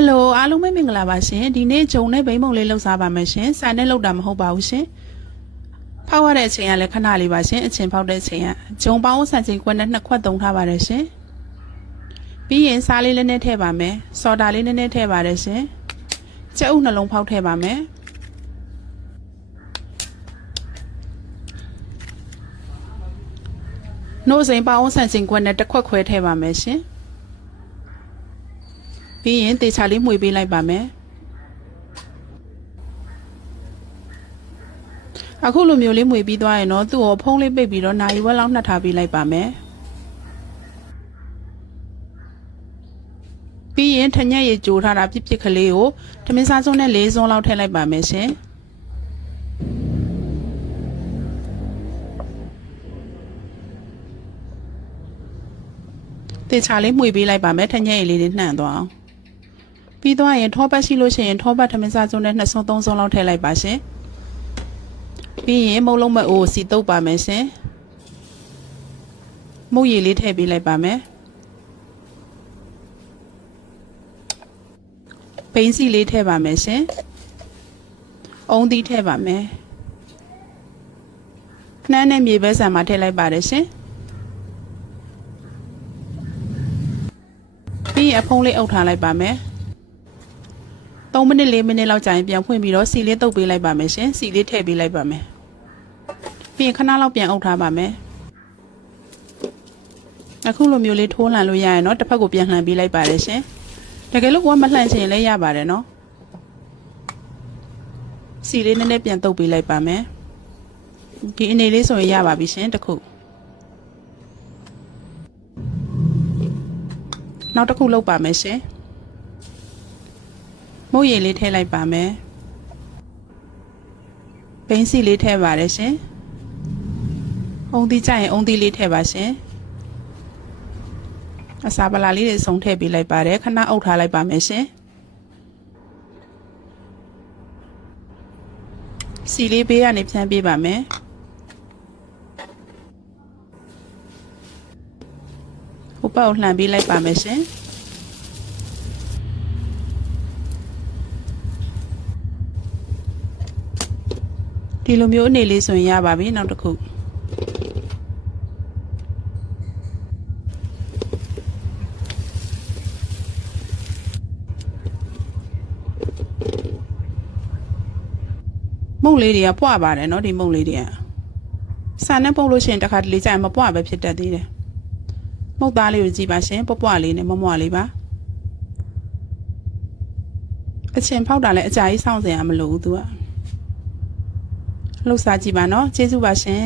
Hello အားလုံးပဲမင်္ဂလာပါရှင်ဒီနေ့ဂျုံနဲ့ဘိန်းမုံလေးလှုပ်စားပါမယ်ရှင်စာနဲ့လှုပ်တာမဟုတ်ပါဘူးရှင်ဖောက်ရတဲ့အချိန်ကလည်းခဏလေးပါရှင်အချိန်ဖောက်တဲ့အချိန်ကဂျုံပေါင်းဆန်ချိန်ခွက်နဲ့2ခွက်သုံးထားပါတယ်ရှင်ပြီးရင်စားလေးလည်းနဲ့ထည့်ပါမယ်ဆော်ဒါလေးနဲ့ထည့်ပါတယ်ရှင်ကြက်ဥနှလုံးဖောက်ထည့်ပါမယ်နို့စိမ်ပေါင်းဆန်ချိန်ခွက်နဲ့1ခွက်ခွဲထည့်ပါမယ်ရှင်ပြီးရင်တေချာလေးမှွေပေးလိုက်ပါမယ်အခုလိုမျိုးလေးမှွေပြီးသွားရင်တော့သူ့ကိုဖုံးလေးပိတ်ပြီးတော့နာရီဝက်လောက်နှက်ထားပေးလိုက်ပါမယ်ပြီးရင်ထညက်ရည်ကြိုးထားတာပြစ်ပြစ်ကလေးကိုထမင်းစားစုံနဲ့4စုံလောက်ထည့်လိုက်ပါမယ်ရှင်တေချာလေးမှွေပေးလိုက်ပါမယ်ထညက်ရည်လေးတွေနှံ့သွားအောင်ပြီးသွားရင်ထောပတ်ရှိလို့ရှိရင်ထောပတ်ထမင်းစားစုံနဲ့2စုံ3စုံလောက်ထည့်လိုက်ပါရှင်ပြီးရင်မုတ်လုံးမအိုးစီတုပ်ပါမယ်ရှင်မုတ်ရည်လေးထည့်ပေးလိုက်ပါမယ်ဘိန်းစီလေးထည့်ပါမယ်ရှင်အုံးသီးထည့်ပါမယ်နှမ်းနဲ့မြေပဲဆန်မှာထည့်လိုက်ပါတယ်ရှင်ပြီးအဖုံးလေးအုပ်ထားလိုက်ပါမယ်3မိနစ်4မိနစ်လောက်ကြာရင်ပြန်ဖွင့်ပြီးတော့စီလေးတုပ်ပေးလိုက်ပါမယ်ရှင်စီလေးထည့်ပေးလိုက်ပါမယ်ပြီးရင်ခဏလောက်ပြန်အုပ်ထားပါမယ်အခုလိုမျိုးလေးထိုးလှန်လို့ရရင်တော့တစ်ဖက်ကိုပြန်လှန်ပေးလိုက်ပါတယ်ရှင်တကယ်လို့ကမလှန်ချင်လည်းရပါတယ်နော်စီလေးနည်းနည်းပြန်တုပ်ပေးလိုက်ပါမယ်ဒီအနေလေးဆိုရင်ရပါပြီရှင်တစ်ခုနောက်တစ်ခုလုပ်ပါမယ်ရှင်မုတ်ရည်လေးထည့်လိုက်ပါမယ်ဘိန်းစီလေးထည့်ပါတယ်ရှင်အုံသီးကြရင်အုံသီးလေးထည့်ပါရှင်အစာပလာလေးတွေစုံထည့်ပေးလိုက်ပါတယ်ခဏအုပ်ထားလိုက်ပါမယ်ရှင်စီလေးဘေးကနေဖြန်းပေးပါမယ်ဟိုဘက်ကိုလှန်ပေးလိုက်ပါမယ်ရှင်ဒီလိုမျိုးအနေလေးဆိုရင်ရပါပြီနောက်တစ်ခုမုံလေးတွေကပွားပါတယ်เนาะဒီမုံလေးတွေကဆန်နဲ့ပုတ်လို့ရှိရင်တစ်ခါတလေကြာရင်မပွားပဲဖြစ်တတ်သေးတယ်မုတ်သားလေးကိုကြည့်ပါရှင်ပွားလေးနဲ့မမွားလေးပါအချင်းဖောက်တာလည်းအကြာကြီးစောင့်စင်ရမလို့သူကလှုပ်ရှားကြည့်ပါနော်ကျေးဇူးပါရှင်